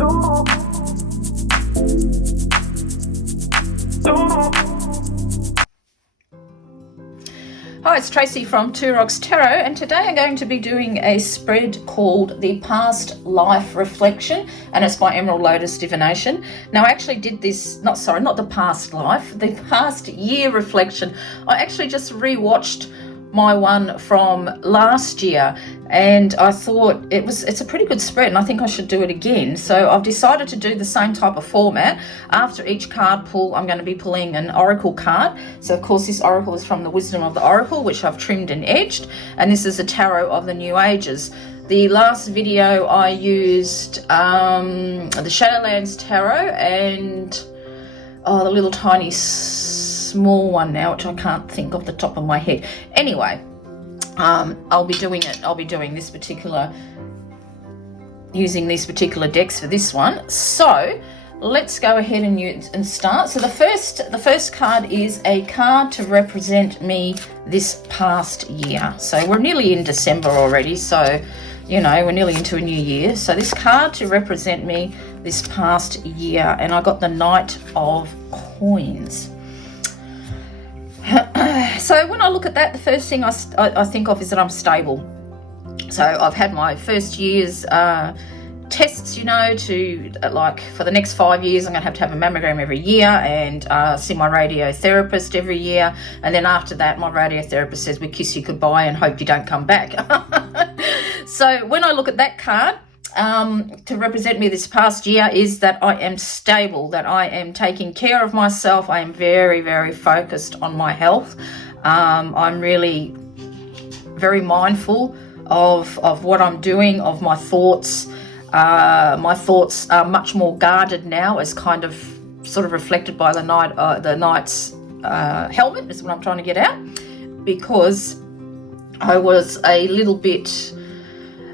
Hi, it's Tracy from Two Rocks Tarot, and today I'm going to be doing a spread called the Past Life Reflection, and it's by Emerald Lotus Divination. Now, I actually did this, not the past life, the past year reflection. I actually just rewatched my one from last year, and I thought it's a pretty good spread, and I think I should do it again. So I've decided to do the same type of format. After each card pull, I'm going to be pulling an oracle card. So of course this oracle is from the Wisdom of the Oracle, which I've trimmed and edged, and this is a tarot of the New Ages. The last video I used the Shadowlands Tarot and the little tiny small one now, which I can't think off the top of my head. Anyway, I'll be doing this particular, using these particular decks for this one. So let's go ahead and start. So the first card is a card to represent me this past year. So we're nearly in December already, so you know, we're nearly into a new year. So this card to represent me this past year, and I got the Knight of Coins. So when I look at that, the first thing I think of is that I'm stable. So I've had my first year's tests, you know, to like for the next 5 years I'm going to have a mammogram every year and see my radiotherapist every year, and then after that my radiotherapist says we kiss you goodbye and hope you don't come back. So when I look at that card, to represent me this past year is that I am stable, that I am taking care of myself. I am very, very focused on my health. I'm really very mindful of what I'm doing, of my thoughts. My thoughts are much more guarded now, as kind of sort of reflected by the knight's helmet is what I'm trying to get at, because I was a little bit,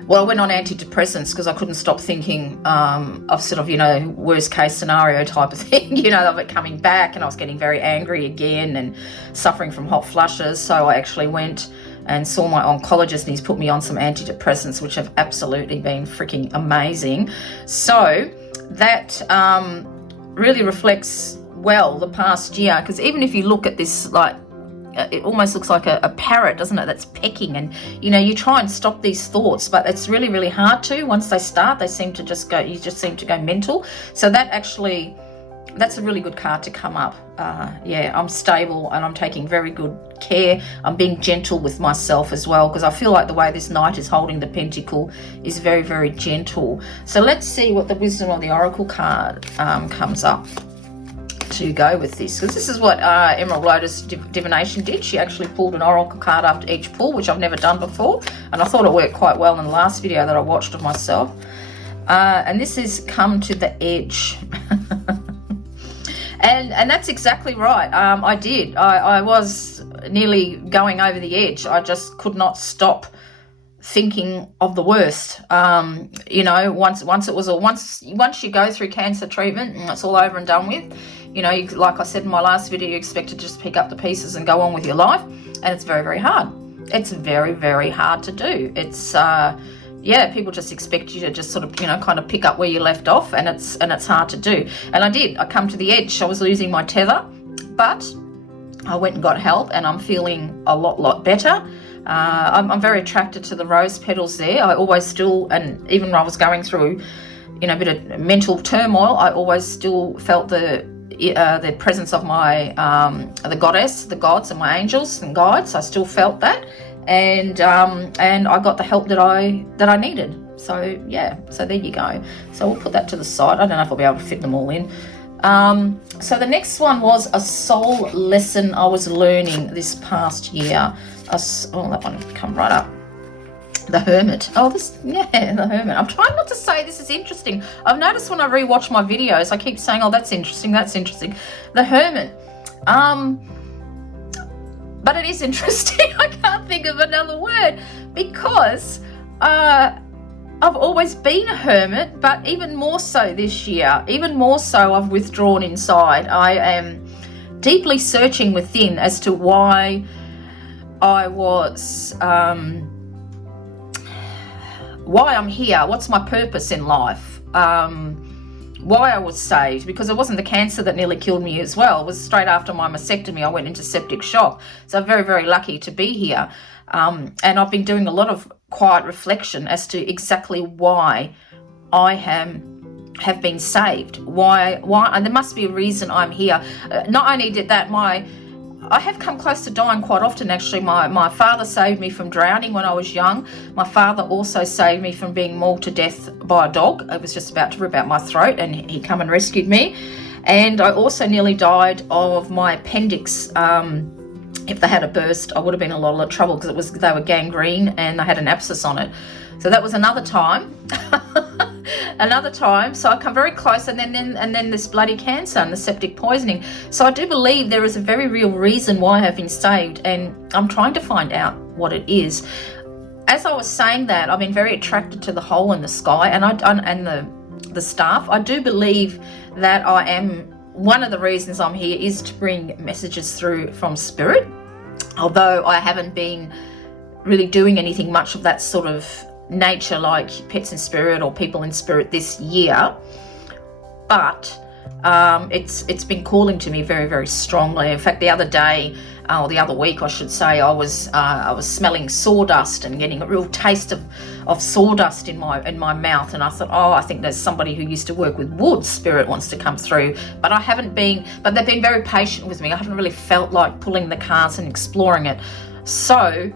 well, I went on antidepressants because I couldn't stop thinking of sort of, you know, worst case scenario type of thing, you know, of it coming back, and I was getting very angry again and suffering from hot flushes. So I actually went and saw my oncologist, and he's put me on some antidepressants, which have absolutely been freaking amazing. So that really reflects well the past year, because even if you look at this, like, it almost looks like a parrot, doesn't it, that's pecking, and you know, you try and stop these thoughts, but it's really, really hard to. Once they start, they seem to just go, you just seem to go mental. So that's a really good card to come up. Yeah, I'm stable and I'm taking very good care. I'm being gentle with myself as well, because I feel like the way this knight is holding the pentacle is very, very gentle. So let's see what the Wisdom of the Oracle card comes up to go with this, because this is what Emerald Lotus Divination did. She actually pulled an oracle card after each pull, which I've never done before, and I thought it worked quite well in the last video that I watched of myself. And this is Come to the Edge. and that's exactly right. I did. I was nearly going over the edge. I just could not stop thinking of the worst. You know, once you go through cancer treatment and it's all over and done with, you know, like I said in my last video, you expect to just pick up the pieces and go on with your life, and it's very, very hard. It's very, very hard to do. It's yeah, people just expect you to just sort of, you know, kind of pick up where you left off, and it's hard to do. And I did. I come to the edge. I was losing my tether, but I went and got help, and I'm feeling a lot better. I'm very attracted to the rose petals there. I always still, and even when I was going through, you know, a bit of mental turmoil, I always still felt the presence of my the goddess, the gods, and my angels and guides. I still felt that, and I got the help that I needed. So yeah, so there you go. So we'll put that to the side. I don't know if I'll be able to fit them all in. So the next one was a soul lesson I was learning this past year. That one come right up. The Hermit. The Hermit. I'm trying not to say this is interesting. I've noticed when I rewatch my videos, I keep saying, oh, that's interesting, that's interesting. The Hermit. But it is interesting. I can't think of another word, because I've always been a hermit, but even more so this year, even more so I've withdrawn inside. I am deeply searching within as to why I was... why I'm here, what's my purpose in life. why I was saved, because it wasn't the cancer that nearly killed me as well. It was straight after my mastectomy. I went into septic shock. So I'm very, very lucky to be here. And I've been doing a lot of quiet reflection as to exactly why I have been saved. Why, and there must be a reason I'm here. Not only did that, I have come close to dying quite often, actually. My father saved me from drowning when I was young. My father also saved me from being mauled to death by a dog. It was just about to rip out my throat, and he come and rescued me. And I also nearly died of my appendix. If they had a burst, I would have been in a lot of trouble, because they were gangrene and they had an abscess on it. So that was another time. Another time. So I come very close, and then this bloody cancer and the septic poisoning. So I do believe there is a very real reason why I have been saved, and I'm trying to find out what it is. As I was saying that, I've been very attracted to the hole in the sky and the staff. I do believe that I am, one of the reasons I'm here is to bring messages through from spirit, although I haven't been really doing anything much of that sort of nature, like Pets in Spirit or People in Spirit, this year. But it's been calling to me very, very strongly. In fact, the other day, or the other week I should say, I was smelling sawdust and getting a real taste of sawdust in my mouth, and I thought, I think there's somebody who used to work with wood spirit wants to come through. But they've been very patient with me. I haven't really felt like pulling the cards and exploring it. So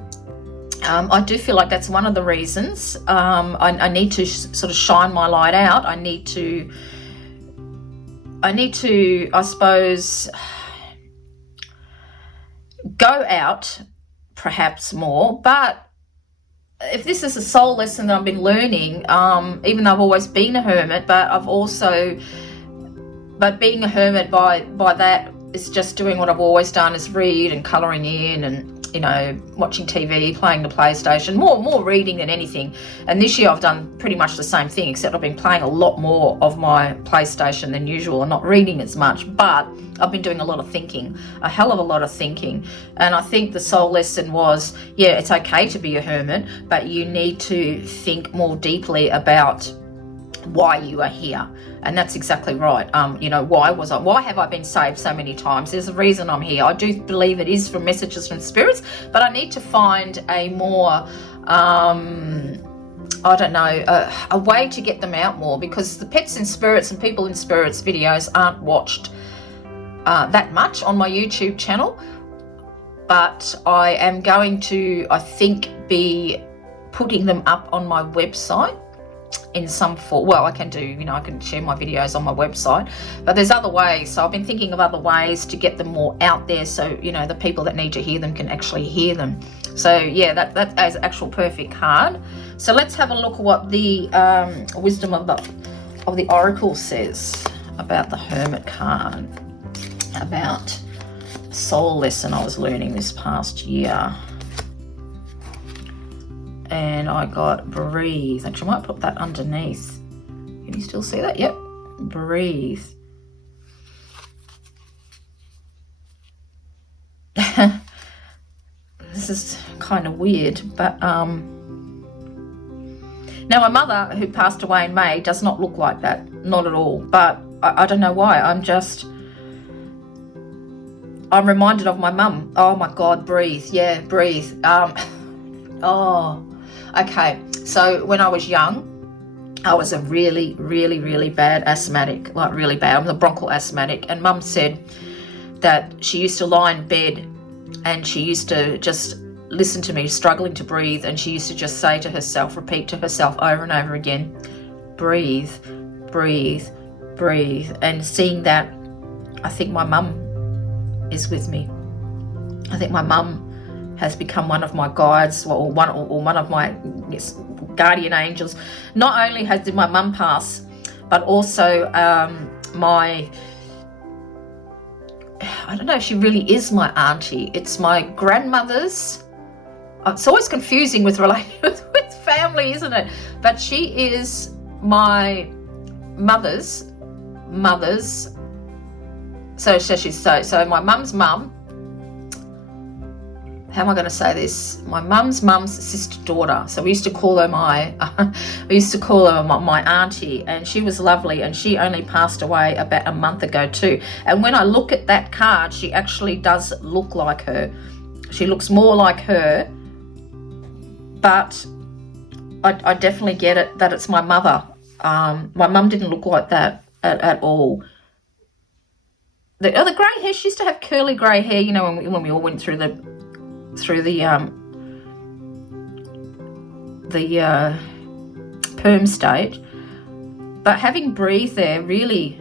I do feel like that's one of the reasons. I need to sort of shine my light out. I need to, I suppose, go out perhaps more. But if this is a soul lesson that I've been learning, even though I've always been a hermit, but being a hermit by that is just doing what I've always done, is read and colouring in and, watching TV, playing the PlayStation, more reading than anything. And this year I've done pretty much the same thing, except I've been playing a lot more of my PlayStation than usual and not reading as much. But I've been doing a lot of thinking, a hell of a lot of thinking. And I think the soul lesson was, yeah, it's okay to be a hermit, but you need to think more deeply about why you are here. And that's exactly right. Why have I been saved so many times? There's a reason I'm here. I do believe it is from messages from spirits, but I need to find a more a way to get them out more, because the Pets in Spirits and People in Spirits videos aren't watched that much on my YouTube channel. But I am going to, I think, be putting them up on my website in some form. Well, I can do, I can share my videos on my website, but there's other ways. So I've been thinking of other ways to get them more out there, so the people that need to hear them can actually hear them. So yeah, that is actual perfect card. So let's have a look at what the wisdom of the oracle says about the Hermit card, about soul lesson I was learning this past year. And I got breathe. Actually, I might put that underneath. Can you still see that? Yep. Breathe. This is kind of weird, but now my mother, who passed away in May, does not look like that. Not at all. But I don't know why. I'm reminded of my mum. Oh my God, breathe. Yeah, breathe. Okay, so when I was young, I was a really, really, really bad asthmatic, like really bad. I'm a bronchial asthmatic, and Mum said that she used to lie in bed and she used to just listen to me struggling to breathe, and she used to just say to herself, repeat to herself over and over again, breathe, breathe, breathe. And seeing that, I think my mum is with me. I think my mum has become one of my guides, or one of my guardian angels. Not only did my mum pass, but also I don't know if she really is my auntie. It's my grandmother's. It's always confusing with family, isn't it? But she is my mother's. So my mum's mum how am I going to say this? My mum's sister daughter. So we used to call her my auntie, and she was lovely, and she only passed away about a month ago too. And when I look at that card, she actually does look like her. She looks more like her, but I definitely get it that it's my mother. My mum didn't look like that at all. The grey hair, she used to have curly grey hair, you know, when we all went through the perm stage. But having Breathe there, really,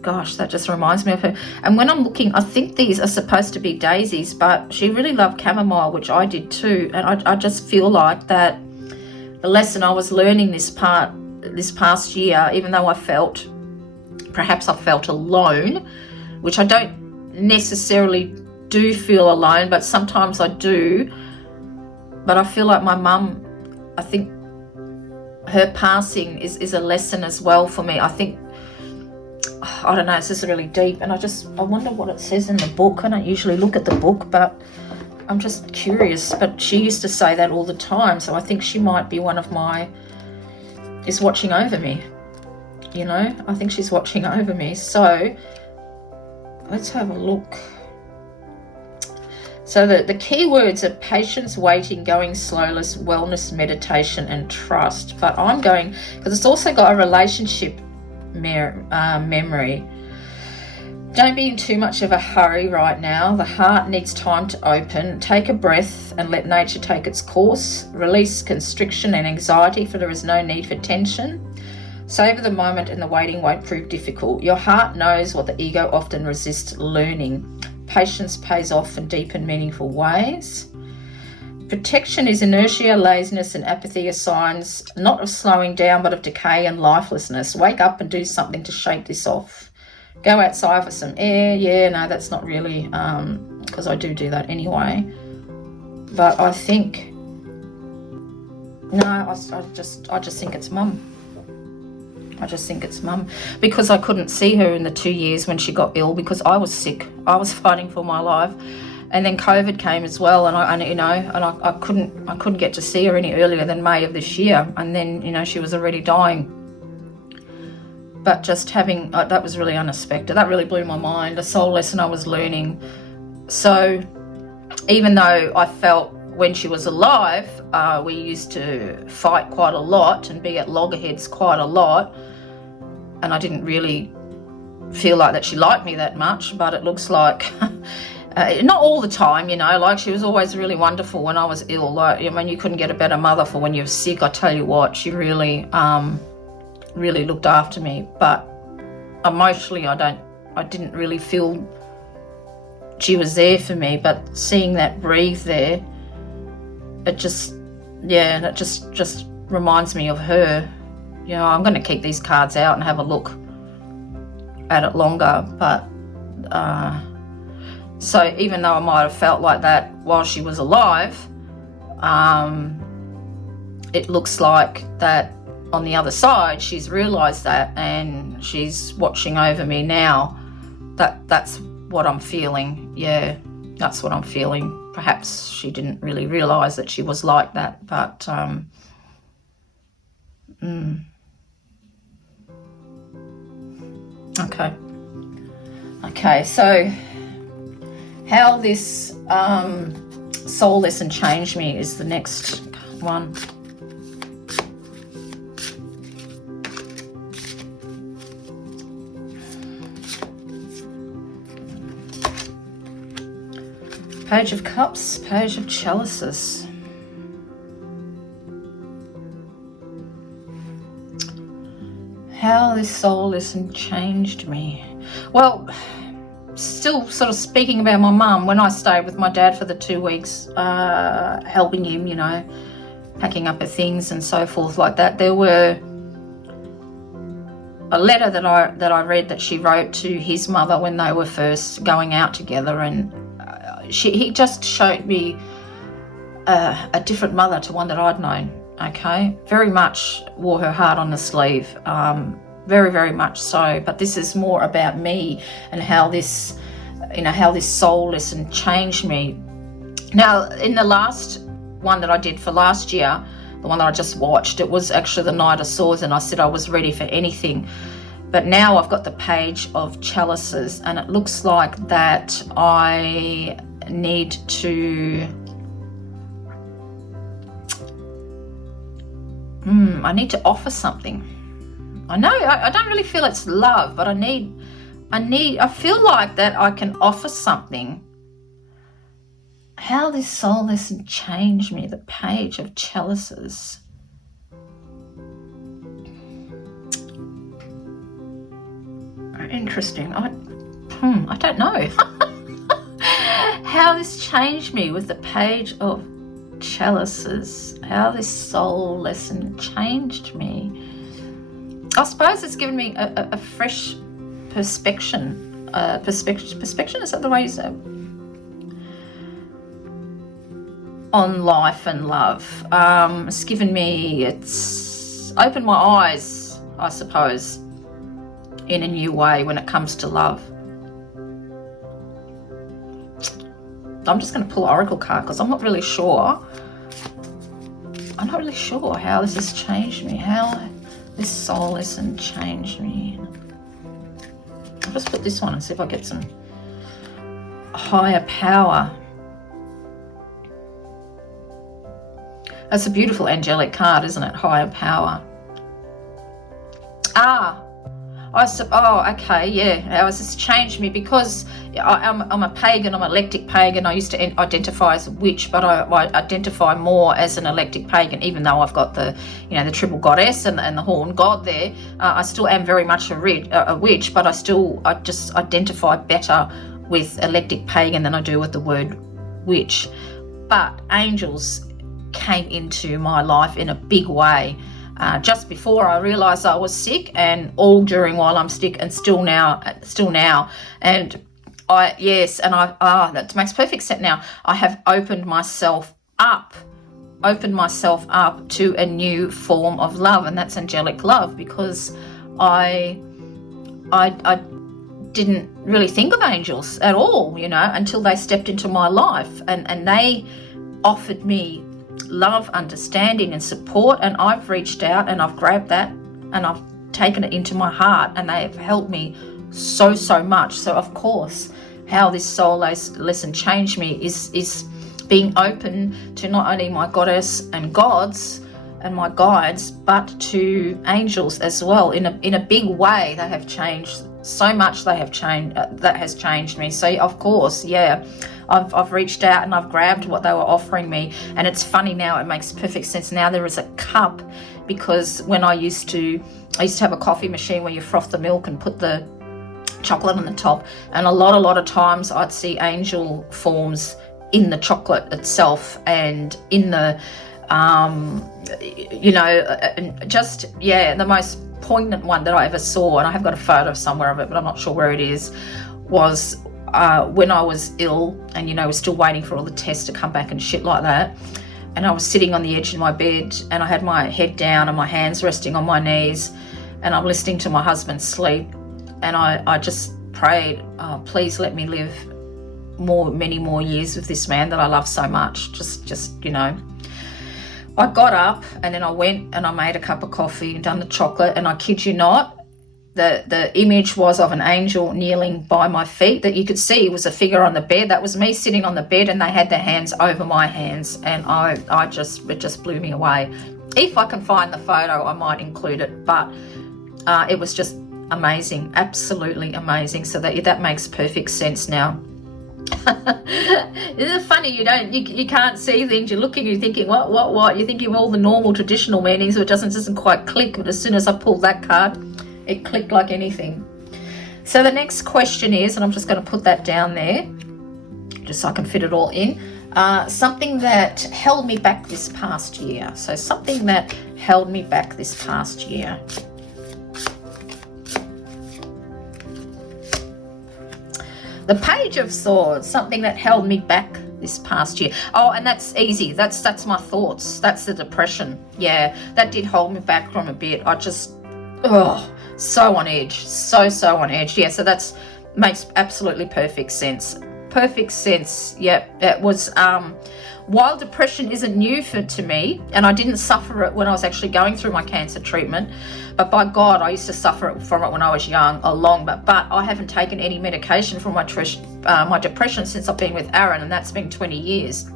gosh, that just reminds me of her. And when I'm looking, I think these are supposed to be daisies, but she really loved chamomile, which I did too. And I just feel like that the lesson I was learning this past year, even though perhaps I felt alone, which I don't necessarily do feel alone, but sometimes I do. But I feel like my mum, I think her passing is a lesson as well for me. I think, I don't know, it's just really deep, and I wonder what it says in the book. I don't usually look at the book, but I'm just curious. But she used to say that all the time, so I think she might be is watching over me, you know. I think she's watching over me. So let's have a look. So the key words are patience, waiting, going slowless, wellness, meditation, and trust. But I'm going, because it's also got a relationship memory. Don't be in too much of a hurry right now. The heart needs time to open. Take a breath and let nature take its course. Release constriction and anxiety, for there is no need for tension. Savor the moment, and the waiting won't prove difficult. Your heart knows what the ego often resists learning. Patience pays off in deep and meaningful ways. Protection is inertia, laziness, and apathy are signs not of slowing down, but of decay and lifelessness. Wake up and do something to shake this off. Go outside for some air. Yeah, no, that's not really, because I do that anyway. But I think, no, I just think it's mum. I just think it's mum, because I couldn't see her in the 2 years when she got ill, because I was sick. I was fighting for my life, and then COVID came as well, and I couldn't get to see her any earlier than May of this year, and then, you know, she was already dying. But just having that was really unexpected. That really blew my mind. A soul lesson I was learning. So even though I felt when she was alive, we used to fight quite a lot and be at loggerheads quite a lot, and I didn't really feel like that she liked me that much, but it looks like not all the time, you know, like she was always really wonderful when I was ill. Like, I mean, you couldn't get a better mother for when you're sick. I tell you what, she really looked after me. But emotionally, I didn't really feel she was there for me. But seeing that Breathe there, it just reminds me of her. You know, I'm going to keep these cards out and have a look at it longer. But so even though I might have felt like that while she was alive, it looks like that on the other side she's realised that, and she's watching over me now. That's what I'm feeling. Yeah, that's what I'm feeling. Perhaps she didn't really realise that she was like that, but Okay, so how this soul lesson changed me is the next one. Page of Cups, Page of Chalices. How this soul lesson changed me. Well, still sort of speaking about my mum, when I stayed with my dad for the 2 weeks, helping him, you know, packing up her things and so forth like that, there were a letter that I read that she wrote to his mother when they were first going out together, and he just showed me a different mother to one that I'd known. Okay, very much wore her heart on the sleeve, very, very much so. But this is more about me and how this, you know, how this soul lesson changed me. Now, in the last one that I did for last year, the one that I just watched, it was actually the Knight of Swords, and I said I was ready for anything. But now I've got the Page of Chalices, and it looks like that I need to... I need to offer something. I know, I don't really feel it's love, but I feel like that I can offer something. How this soul lesson changed me, the Page of Chalices. Interesting. I don't know. How this changed me with the Page of Chalices. How this soul lesson changed me. I suppose it's given me a fresh perspection. Perspection, is that the way you say it? On life and love. It's opened my eyes, I suppose, in a new way when it comes to love. I'm just going to pull an oracle card because I'm not really sure. I'm not really sure how this has changed me, how this soul lesson changed me. I'll just put this one and see if I get some higher power. That's a beautiful angelic card, isn't it? Higher power. Okay, yeah. How has this changed me? Because I'm a pagan, I'm an eclectic pagan. I used to identify as a witch, but I identify more as an eclectic pagan, even though I've got the triple goddess and the horn god there. I still am very much a witch, but I just identify better with eclectic pagan than I do with the word witch. But angels came into my life in a big way. Just before I realised I was sick, and all during while I'm sick, and still now, and that makes perfect sense now. I have opened myself up to a new form of love, and that's angelic love, because I didn't really think of angels at all, until they stepped into my life, and they offered me love, understanding and support, and I've reached out and I've grabbed that and I've taken it into my heart, and they have helped me so much. So of course, how this soul lesson changed me is being open to not only my goddess and gods and my guides, but to angels as well. In a big way, they have changed so much. They have changed. That has changed me. So of course, yeah, I've reached out and I've grabbed what they were offering me. And it's funny now, it makes perfect sense. Now there is a cup, because when I used to have a coffee machine where you froth the milk and put the chocolate on the top, and a lot of times I'd see angel forms in the chocolate itself, and in the the most poignant one that I ever saw, and I have got a photo somewhere of it, but I'm not sure where it is, was when I was ill and was still waiting for all the tests to come back and shit like that, and I was sitting on the edge of my bed and I had my head down and my hands resting on my knees, and I'm listening to my husband sleep, and I just prayed, please let me live many more years with this man that I love so much. I got up and then I went and I made a cup of coffee and done the chocolate, and I kid you not, the image was of an angel kneeling by my feet that you could see was a figure on the bed. That was me sitting on the bed, and they had their hands over my hands, and it just blew me away. If I can find the photo, I might include it, but it was just amazing, absolutely amazing. So that makes perfect sense now. Isn't it funny? You can't see things. You're looking, you're thinking what? You're thinking of all the normal traditional meanings, so it doesn't quite click. But as soon as I pulled that card, it clicked like anything. So the next question is, and I'm just going to put that down there, just so I can fit it all in. Something that held me back this past year. So something that held me back this past year. The Page of Swords, something that held me back this past year. Oh, and that's easy. That's my thoughts. That's the depression. Yeah, that did hold me back from a bit. I just, so on edge. So on edge. Yeah, so makes absolutely perfect sense. perfect sense. Yep, it was, while depression isn't new to me, and I didn't suffer it when I was actually going through my cancer treatment, but by God, I used to suffer from it when I was young, but I haven't taken any medication for my depression since I've been with Aaron, and that's been 20 years.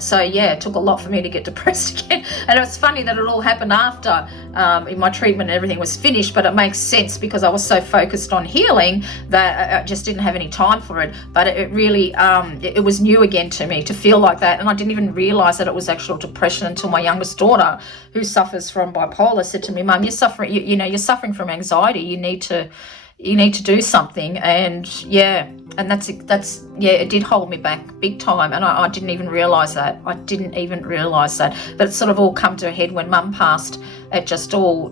So yeah, it took a lot for me to get depressed again. And it was funny that it all happened after my treatment and everything was finished, but it makes sense because I was so focused on healing that I just didn't have any time for it. But it really, it was new again to me to feel like that. And I didn't even realize that it was actual depression until my youngest daughter, who suffers from bipolar, said to me, "Mum, you're suffering, you're suffering from anxiety. You need to do something." And that's it did hold me back big time, and I didn't even realize that. But it sort of all come to a head when Mum passed. It just all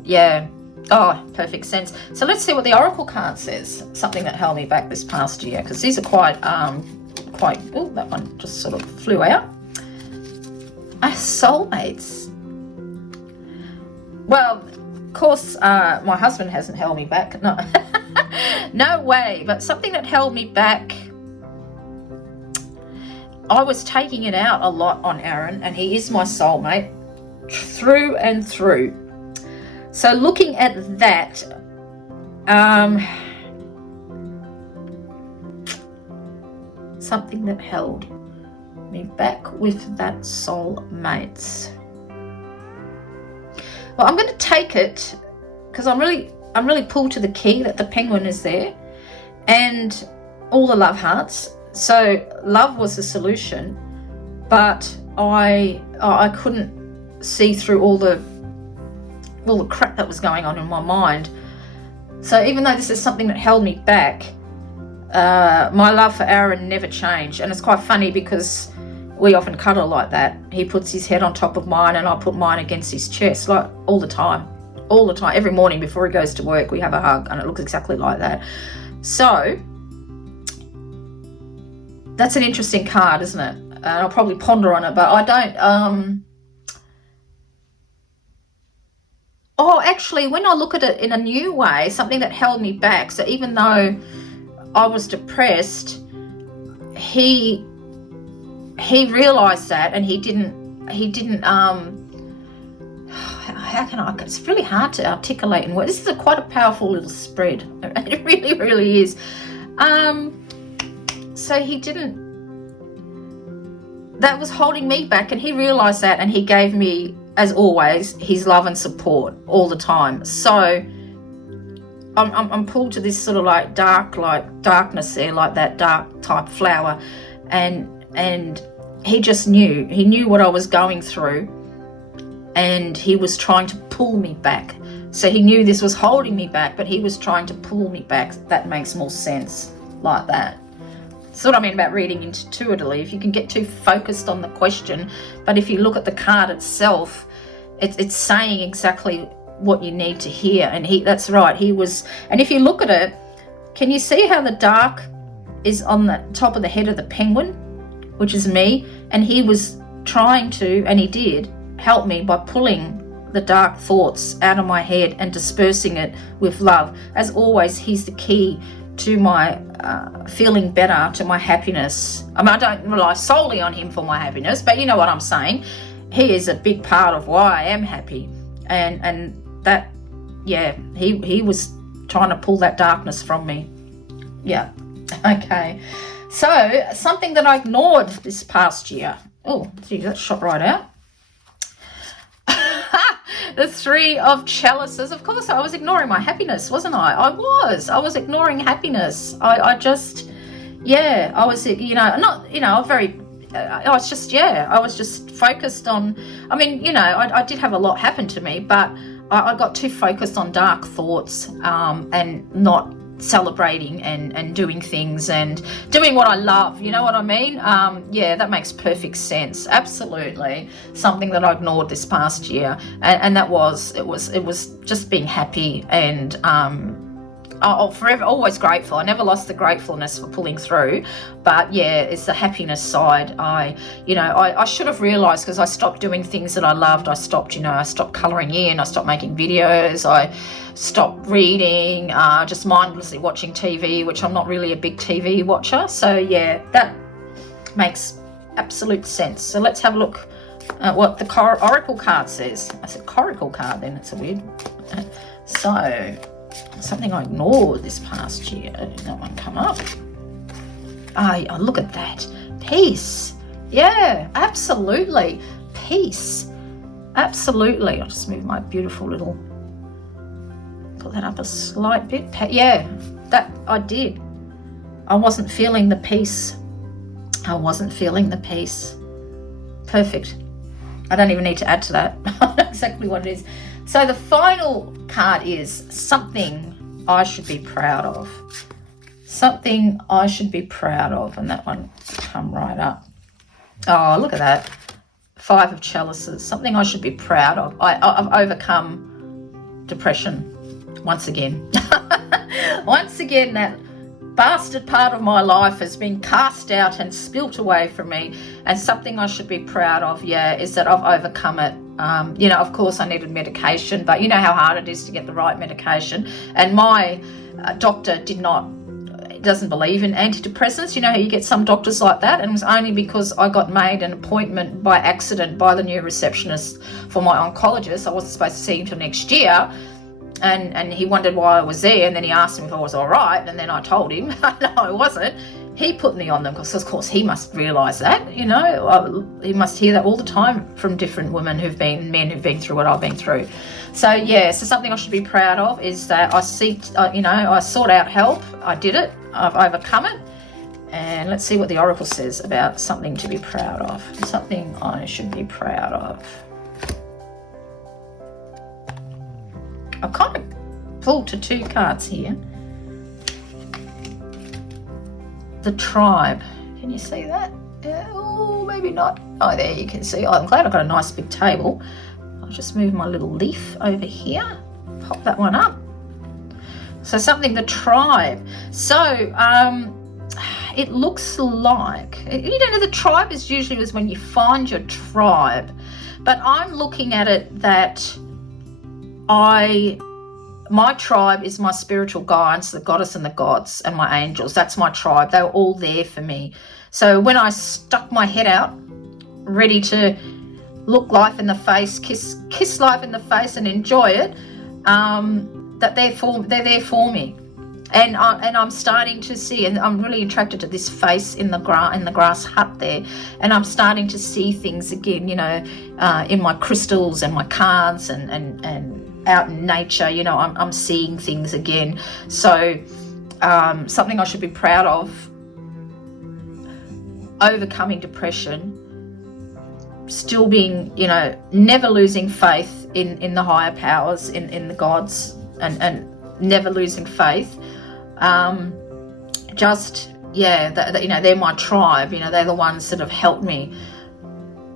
perfect sense. So let's see what the oracle card says, something that held me back this past year, because these are quite that one just sort of flew out. Soulmates. Well, of course, my husband hasn't held me back. No. No way. But something that held me back, I was taking it out a lot on Aaron, and he is my soulmate through and through. So looking at that, something that held me back with that soulmate. Well, I'm going to take it because I'm really pulled to the key that the penguin is there and all the love hearts. So love was the solution, but I couldn't see through all the crap that was going on in my mind. So even though this is something that held me back, my love for Aaron never changed. And it's quite funny because we often cuddle like that. He puts his head on top of mine and I put mine against his chest, like all the time. Every morning before he goes to work, we have a hug, and it looks exactly like that. So that's an interesting card, isn't it? And I'll probably ponder on it, but I don't. Actually, when I look at it in a new way, something that held me back. So even though I was depressed, he realized that, and he didn't. How can I? It's really hard to articulate in words. This is quite a powerful little spread. It really, really is. So he didn't. That was holding me back, and he realized that, and he gave me, as always, his love and support all the time. So I'm pulled to this sort of like darkness there, like that dark type flower, and he just knew. He knew what I was going through. And he was trying to pull me back. So he knew this was holding me back, but he was trying to pull me back. That makes more sense like that. That's what I mean about reading intuitively. If you can get too focused on the question, but if you look at the card itself, it's saying exactly what you need to hear. And that's right, he was. And if you look at it, can you see how the dark is on the top of the head of the penguin, which is me? And he was trying to, and he did, help me by pulling the dark thoughts out of my head and dispersing it with love. As always, he's the key to my feeling better, to my happiness. I mean, I don't rely solely on him for my happiness, but you know what I'm saying. He is a big part of why I am happy. And that, he was trying to pull that darkness from me. Yeah, okay. So, something that I ignored this past year. Oh, gee, that shot right out. The Three of Chalices. Of course, I was ignoring my happiness, wasn't I? I was ignoring happiness. I was just, I was just focused on, I did have a lot happen to me, but I got too focused on dark thoughts and not celebrating and doing things and doing what I love, you know what I mean? That makes perfect sense. Absolutely. Something that I ignored this past year, and it was just being happy and forever, always grateful. I never lost the gratefulness for pulling through, but yeah, it's the happiness side. I should have realized, because I stopped doing things that I loved. I stopped coloring in, I stopped making videos, I stopped reading, just mindlessly watching TV, which I'm not really a big TV watcher. So yeah, that makes absolute sense. So let's have a look at what the oracle card says. I said coracle card then, it's a weird. So, something I ignored this past year. Did that one come up? Oh, look at that. Peace. Yeah, absolutely. Peace. Absolutely. I'll just move my beautiful little, put that up a slight bit. Yeah, that I did. I wasn't feeling the peace. I wasn't feeling the peace. Perfect. I don't even need to add to that. I know exactly what it is. So the final card is something I should be proud of. Something I should be proud of. And that one come right up. Oh, look at that. 5 of chalices. Something I should be proud of. I've overcome depression once again. Once again, that bastard part of my life has been cast out and spilt away from me, and something I should be proud of, is that I've overcome it. Of course I needed medication, but you know how hard it is to get the right medication, and my doctor doesn't believe in antidepressants. You know how you get some doctors like that, and it was only because I got made an appointment by accident by the new receptionist for my oncologist. I wasn't supposed to see him till next year. And he wondered why I was there, and then he asked me if I was all right, and then I told him no, I wasn't. He put me on them because, of course, he must realise that, he must hear that all the time from different men who've been through what I've been through. So yeah, so something I should be proud of is that I sought out help, I did it, I've overcome it, and let's see what the oracle says about something to be proud of, something I should be proud of. I've kind of pulled to 2 cards here. The tribe. Can you see that? Oh, maybe not. Oh, there you can see. Oh, I'm glad I've got a nice big table. I'll just move my little leaf over here. Pop that one up. So something, the tribe. So it looks like, the tribe is usually when you find your tribe. But I'm looking at it that my tribe is my spiritual guides, the goddess and the gods and my angels. That's my tribe. They were all there for me. So when I stuck my head out, ready to look life in the face, kiss life in the face and enjoy it, that they're there for me. And I'm starting to see, and I'm really attracted to this face in the grass hut there, and I'm starting to see things again, in my crystals and my cards and out in nature, I'm seeing things again. So something I should be proud of, overcoming depression, still being, never losing faith in the higher powers, in the gods, and never losing faith. They're my tribe, they're the ones that have helped me.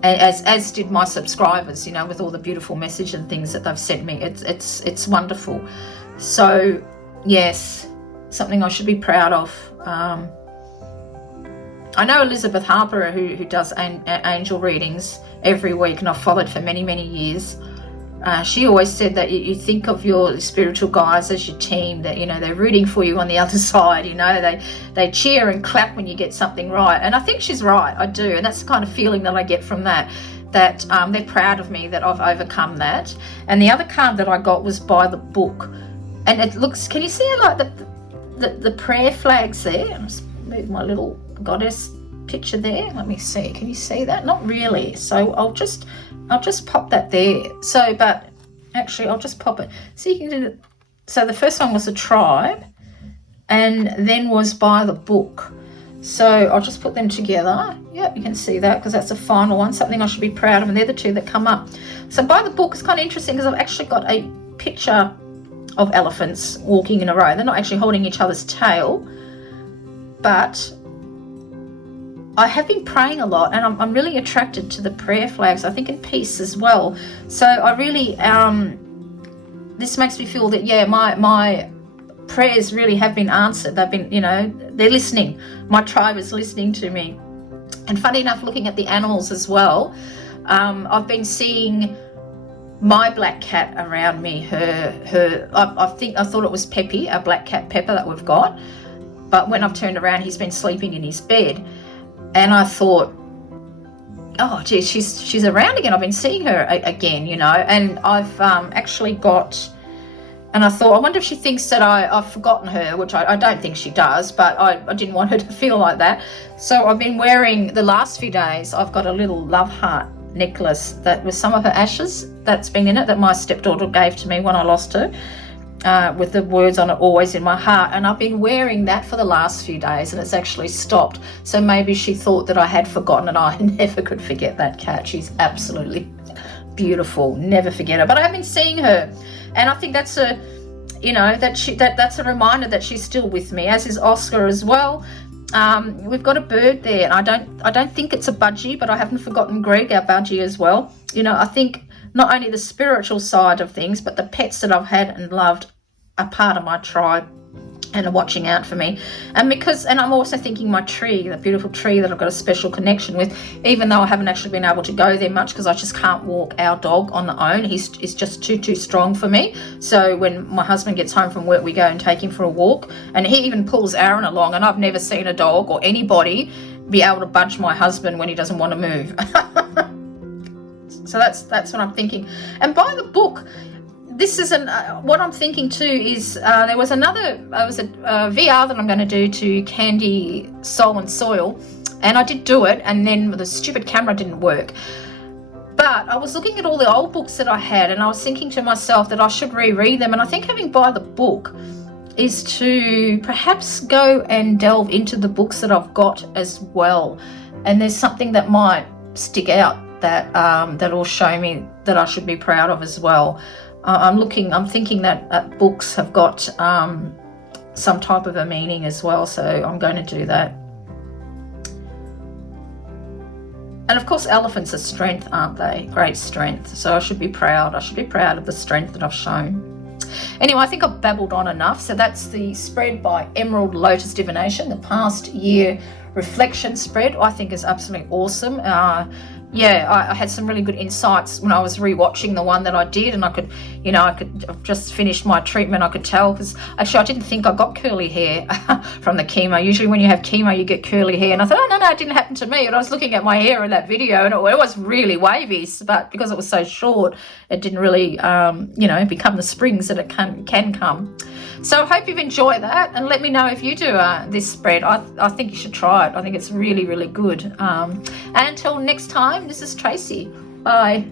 As did my subscribers, with all the beautiful message and things that they've sent me. It's wonderful. So yes, something I should be proud of. I know Elizabeth Harper, who does angel readings every week, and I've followed for many, many years. She always said that you think of your spiritual guides as your team, that, they're rooting for you on the other side, they cheer and clap when you get something right. And I think she's right, I do. And that's the kind of feeling that I get from that they're proud of me, that I've overcome that. And the other card that I got was by the book. And it looks, can you see it, like the prayer flags there? I'll just move my little goddess picture there. Let me see, can you see that? Not really. So I'll just pop that there. So, but actually I'll just pop it. So you can do it. So the first one was the tribe, and then was by the book. So I'll just put them together. Yep, you can see that, because that's the final one, something I should be proud of, and they're the 2 that come up. So by the book is kind of interesting, because I've actually got a picture of elephants walking in a row. They're not actually holding each other's tail, but I have been praying a lot, and I'm really attracted to the prayer flags, I think, in peace as well. So I really, this makes me feel that, my prayers really have been answered. They've been, they're listening. My tribe is listening to me. And funny enough, looking at the animals as well, I've been seeing my black cat around me. I thought it was Peppy, our black cat Pepper that we've got. But when I've turned around, he's been sleeping in his bed. And I thought, oh, gee, she's around again. I've been seeing her again, and I've actually got, and I thought, I wonder if she thinks that I've forgotten her, which I don't think she does, but I didn't want her to feel like that. So I've been wearing, the last few days, I've got a little love heart necklace that with some of her ashes that's been in it, that my stepdaughter gave to me when I lost her, with the words on it, always in my heart. And I've been wearing that for the last few days, and it's actually stopped. So maybe she thought that I had forgotten, and I never could forget that cat. She's absolutely beautiful. Never forget her. But I have been seeing her, and I think that's a, that's a reminder that she's still with me, as is Oscar as well. We've got a bird there, and I don't think it's a budgie, but I haven't forgotten Greg, our budgie, as well. I think not only the spiritual side of things, but the pets that I've had and loved are part of my tribe and are watching out for me. And I'm also thinking my tree, the beautiful tree that I've got a special connection with, even though I haven't actually been able to go there much because I just can't walk our dog on the own. He's just too strong for me. So when my husband gets home from work, we go and take him for a walk, and he even pulls Aaron along, and I've never seen a dog or anybody be able to budge my husband when he doesn't want to move. So that's what I'm thinking. And by the book, this isn't what I'm thinking too is there was a VR that I'm going to do to Candy Soul and Soil, and I did do it, and then the stupid camera didn't work. But I was looking at all the old books that I had, and I was thinking to myself that I should reread them. And I think having by the book is to perhaps go and delve into the books that I've got as well. And there's something that might stick out that'll show me that I should be proud of as well. I'm thinking that books have got some type of a meaning as well, so I'm going to do that. And of course, elephants are strength, aren't they? Great strength. So I should be proud. I should be proud of the strength that I've shown. Anyway, I think I've babbled on enough. So that's the spread by Emerald Lotus Divination, the past year reflection spread. I think is absolutely awesome. I had some really good insights when I was rewatching the one that I did, and I could I've just finished my treatment. I could tell, because actually I didn't think I got curly hair from the chemo. Usually when you have chemo, you get curly hair, and I thought, oh no, it didn't happen to me. And I was looking at my hair in that video, and it was really wavy, but because it was so short, it didn't really become the springs that it can come. So I hope you've enjoyed that, and let me know if you do this spread. I think you should try it. I think it's really, really good. And until next time, this is Tracy. Bye.